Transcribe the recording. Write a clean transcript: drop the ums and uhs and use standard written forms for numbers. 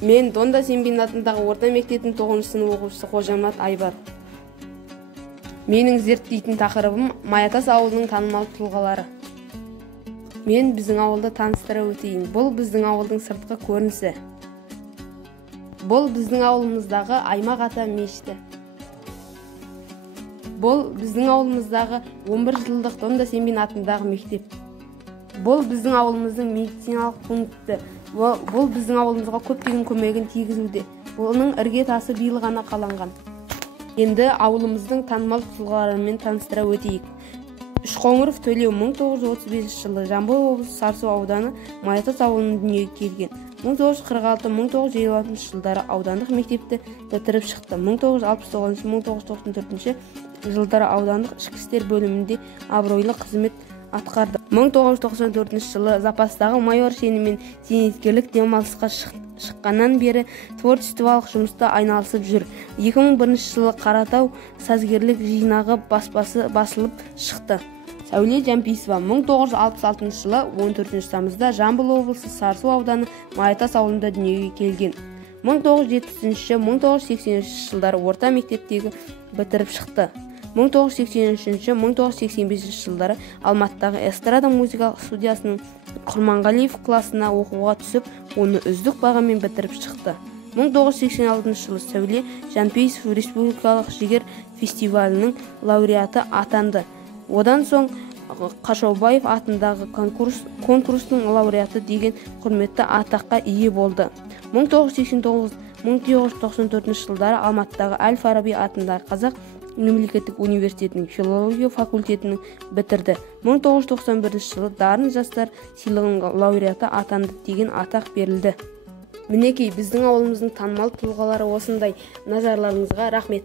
Мен Донда Сембин атындағы орта мектептің 9 сынып оқушысы Қожамат Айбар. Менің зерттейтін тақырыбым Маятас ауылының танымал тұлғалары. Мен біздің ауылды таныстыра өтейін. Бұл біздің ауылдың сыртқы көрінісі. Бұл біздің ауылымыздағы Аймақ ата мешіті. Бұл біздің ауылымыздағы 11 жылдық Донда Сембин атындағы мектеп. Бұл біздің ауылымыздың медициналық пункті. Бұл біздің ауылымызға көптеген көмегін тигізуде. Бұның іргетасы биыл ғана қаланған. Енді ауылымыздың танымал тұлғаларымен таныстыра өтейік. Үшқоңыров Төлеу 1935 жылы Жамбыл облысы Сарысу ауданы Маятас ауылының дүниеге келген. 1946-1956 жылдары аудандық мектепті бітіріп шықты. 1969-1994 жылдары аудандық ішкі істер бөлімінде абыройлы қызмет атқарды. 1994 жылы запастағы майор шенімен зейнеткерлік демалысқа шыққаннан бері творчестволық жұмыста айналысып жүр. 2001 жылы Қаратау сазгерлік жинағы басылып шықты. Сәуле Жамписова 1966 жылы 14 тамызда Жамбыл облысы Сарысу ауданы Маятас ауылында дүниеге келген. 1970-1983 жылдары орта мектептегі бітіріп шықты. 1983-1985 жылдары Алматыдағы эстрада музыкалық студиясының Құрманғалиев классына оқуға түсіп, оны үздік бағамен бітіріп шықты. 1986 жылы Сәуле Жамписов республикалық жігер фестивалінің лауреаты атанды. Одан соң Қашаубаев атындағы конкурстың лауреаты деген құрметті атаққа ие болды. 1989-1994 жылдары Алматыдағы Әл-Фараби атындағы Қазақ мемлекеттік университетінің филология факультетінің бітірді. 1991 жылы Дарын жастар сыйлығының лауреаты атанды деген атақ берілді. Мінекей біздің ауылымыздың танымал тұлғалары осындай. Назарларыңызға рахмет.